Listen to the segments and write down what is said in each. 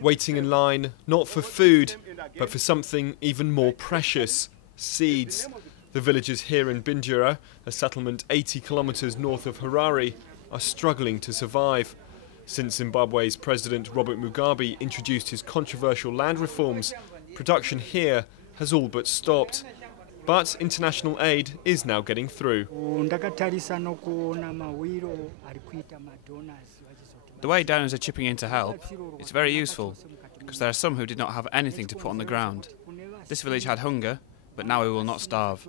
Waiting in line, not for food, but for something even more precious: seeds. The villagers here in Bindura, a settlement 80 kilometres north of Harare, are struggling to survive. Since Zimbabwe's President Robert Mugabe introduced his controversial land reforms, production here has all but stopped. But international aid is now getting through. The way donors are chipping in to help, it's very useful, because there are some who did not have anything to put on the ground. This village had hunger, but now we will not starve.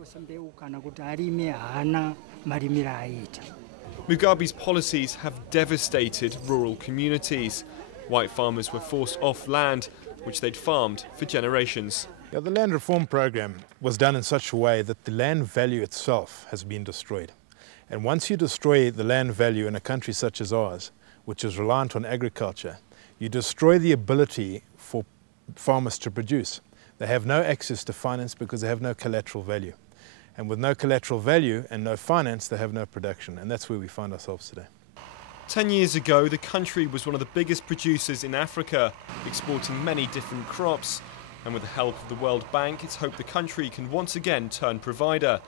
Mugabe's policies have devastated rural communities. White farmers were forced off land, which they'd farmed for generations. Yeah, the land reform program was done in such a way that the land value itself has been destroyed. And once you destroy the land value in a country such as ours, which is reliant on agriculture, you destroy the ability for farmers to produce. They have no access to finance because they have no collateral value. And with no collateral value and no finance, they have no production. And that's where we find ourselves today. 10 years ago, the country was one of the biggest producers in Africa, exporting many different crops. And with the help of the World Bank, it's hoped the country can once again turn provider.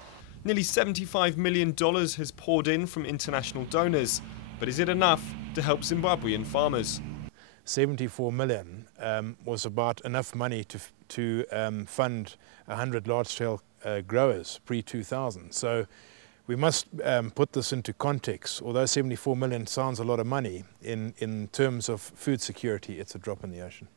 Nearly $75 million has poured in from international donors. But is it enough to help Zimbabwean farmers? 74 million was about enough money to fund 100 large-scale growers pre-2000. So we must put this into context. Although 74 million sounds a lot of money, in terms of food security, it's a drop in the ocean.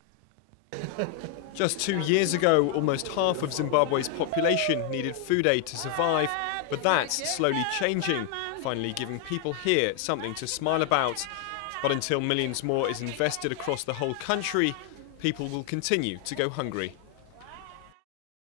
Just 2 years ago, almost half of Zimbabwe's population needed food aid to survive, but that's slowly changing, finally giving people here something to smile about. But until millions more is invested across the whole country, people will continue to go hungry.